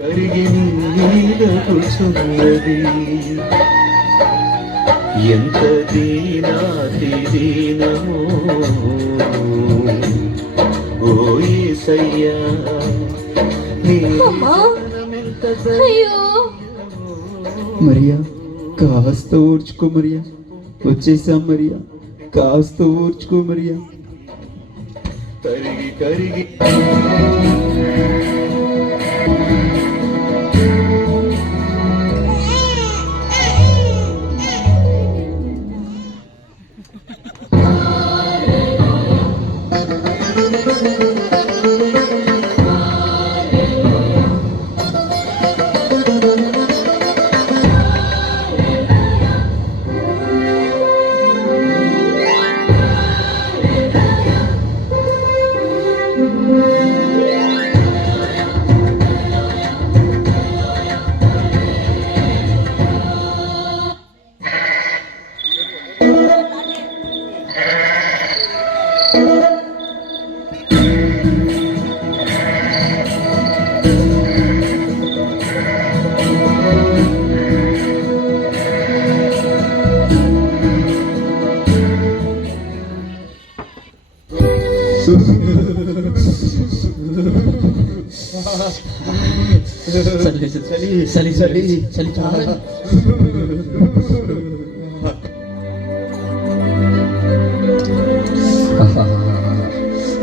కరిగి నీలకుచున్నది ఎంత దీనాతి దీనమో ఓ యేసయ్యా నీ అయ్యో మరియా కాస్త ఊర్చుకో మరియా, వచ్చేసాం మరియా, కాస్త ఊర్చుకో మరియా. కరిగి కరిగి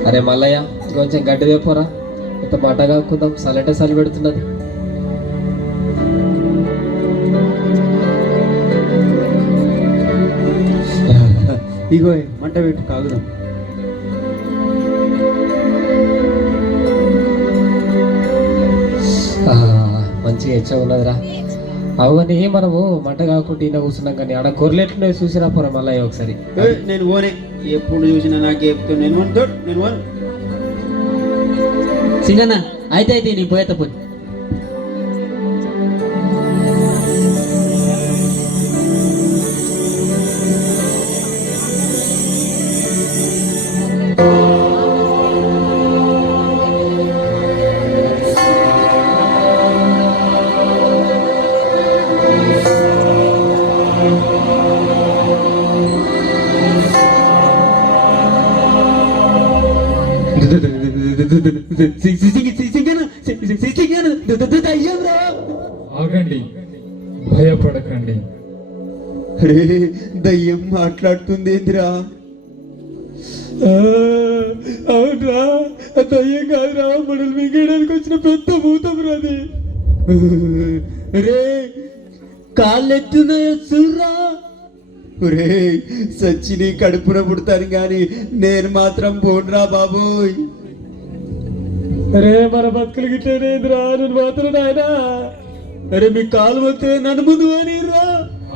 అరే మల్లయ్య, కొంచెం గడ్డి తెపోరా, ఇంత మాట కాకుందాం, సలంటే చలి పెడుతున్నది. ఇగో మంట పెట్టు కాగుదాం. మంచిగా ఇచ్చా ఉన్నదిరా. అవన్నీ మనము మంట కాకుండా ఈయన కూర్చున్నాం, కానీ ఆడ కొరలేట్లు చూసిరా పోరా మల్లయ్య ఒకసారి. నేను ఓనే ఎప్పుడు చూసినా నాకు చెప్తాను, నేను ఓను. సింగన్న అయితే నీ పోయేత పోయి. ఆగండి, భయపడకండి. అరే దయ్యం మాట్లాడుతుంది ఏందిరా? అవునరా, దయ్యం కాదురా, మనల్ని మింగడానికి వచ్చిన పెద్ద భూతం రాది. రే కాళ్ళెత్తున్నాయో చూర్రా. రే సచ్చిని కడుపున పుడతాను గాని నేను మాత్రం పోన్రా బాబోయ్. అరే మన బతుకులు గిట్లేదురా, నేను మాత్రం నాయనా. అరే మీ కాలు వస్తే నన్ను ముందు పోనీరా.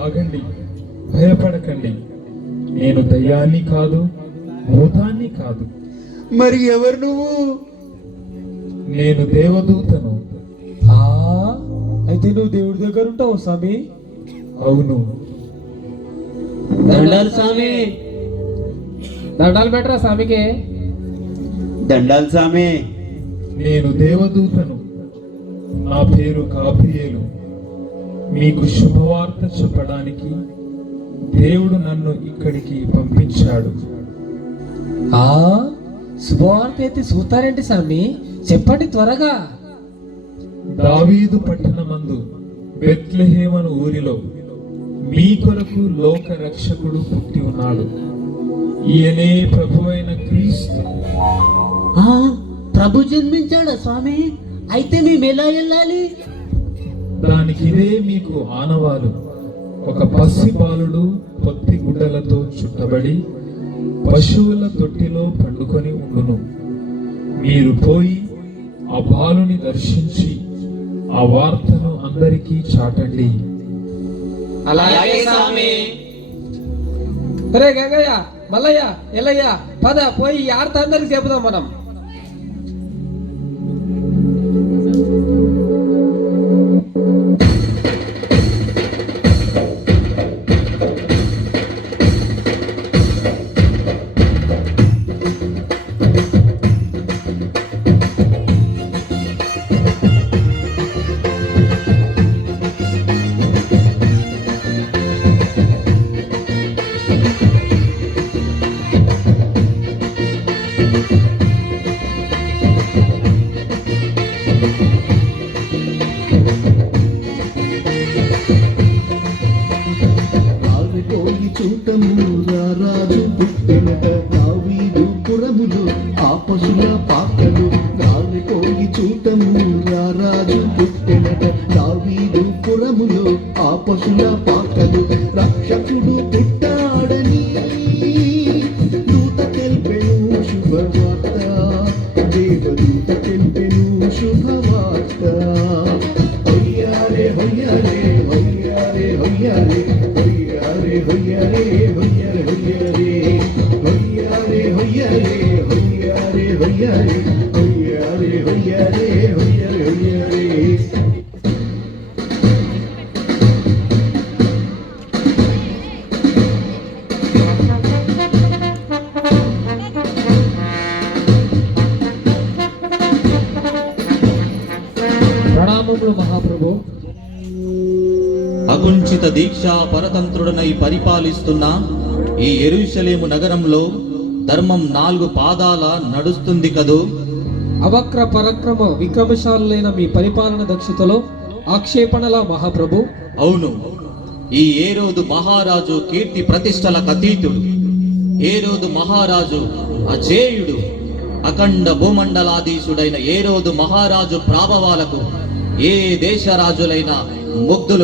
ఆగండి, భయపడకండి. నేను దయ్యాన్ని కాదు, భూతాన్ని కాదు. మరి ఎవరు నువ్వు? నేను దేవదూతను. అయితే నువ్వు దేవుడి దగ్గర ఉంటావు స్వామి? అవును. దండాలు స్వామి. దండాలు పెట్టరా స్వామికి. దండాలు స్వామి. నేను దేవదూతను, నా పేరు గాబ్రియేలు. మీకు శుభవార్త చెప్పడానికి దేవుడు నన్ను ఇక్కడికి పంపించాడు. శుభవార్త అయితే చూస్తారేంటి స్వామి? చెప్పండి త్వరగా. దావీదు పట్టణమందు బెత్లెహేమను ఊరిలో మీ కొరకు లోక రక్షకుడు పుట్టి ఉన్నాడు. ఈయనే ప్రభువైన క్రీస్తు. ప్రభు జన్మించాడా స్వామి? అయితే మేము ఎలా వెళ్ళాలి? దానికి ఇదే మీకు ఆనవాలు. ఒక పసి బాలుడు పొత్తి గుడ్డలతో చుట్టబడి పశువుల తొట్టిలో పండుకొని ఉండును. మీరు పోయి ఆ బాలుని దర్శించి ఆ వార్తను అందరికీ చాటండి. అలాగే స్వామి. అరే గంగయ్య, మల్లయ్య, ఎల్లయ్య, పద పోయి ఈ ఆర్త అందరికి చెబుదాం మనం. పుట్టెనట దావీదు పురములో ఆ పశుల పాకలు రక్షకుడు పుట్టాడని దూత తెల్పెను శుభవార్త దేవదూత తెల్పెను శుభవార్త హొయ్యారే హొయ్యారే హొయ్యారే హొయ్యారే హొయ్యారే హొయ్యారే హొయ్యారే హొయ్యారే హొయ్యారే హొయ్యారే హొయ్యారే హొయ్యారే హొయ్యారే హొయ్యారే హొయ్యారే హొయ్యారే. ప్రణామములు మహాప్రభు. అకుంఠిత దీక్షా పరతంత్రుడనై పరిపాలిస్తున్న ఈ యెరూషలేము నగరంలో ధర్మం 4 పాదాల నడుస్తుంది కదూ. అవక్ర పరక్రమ విక్రమశాలులైన మీ పరిపాలన దక్షతలో ఆక్షేపణల మహాప్రభు. అవును, ఈ ఏరోదు మహారాజు కీర్తి ప్రతిష్టల అతీతుడు. ఏరోదు మహారాజు అజేయుడు. అఖండ భూమండలాధీశుడైన ఏరోదు మహారాజు ప్రాభవాలకు ఏ దేశ రాజులైన ముగ్ధులు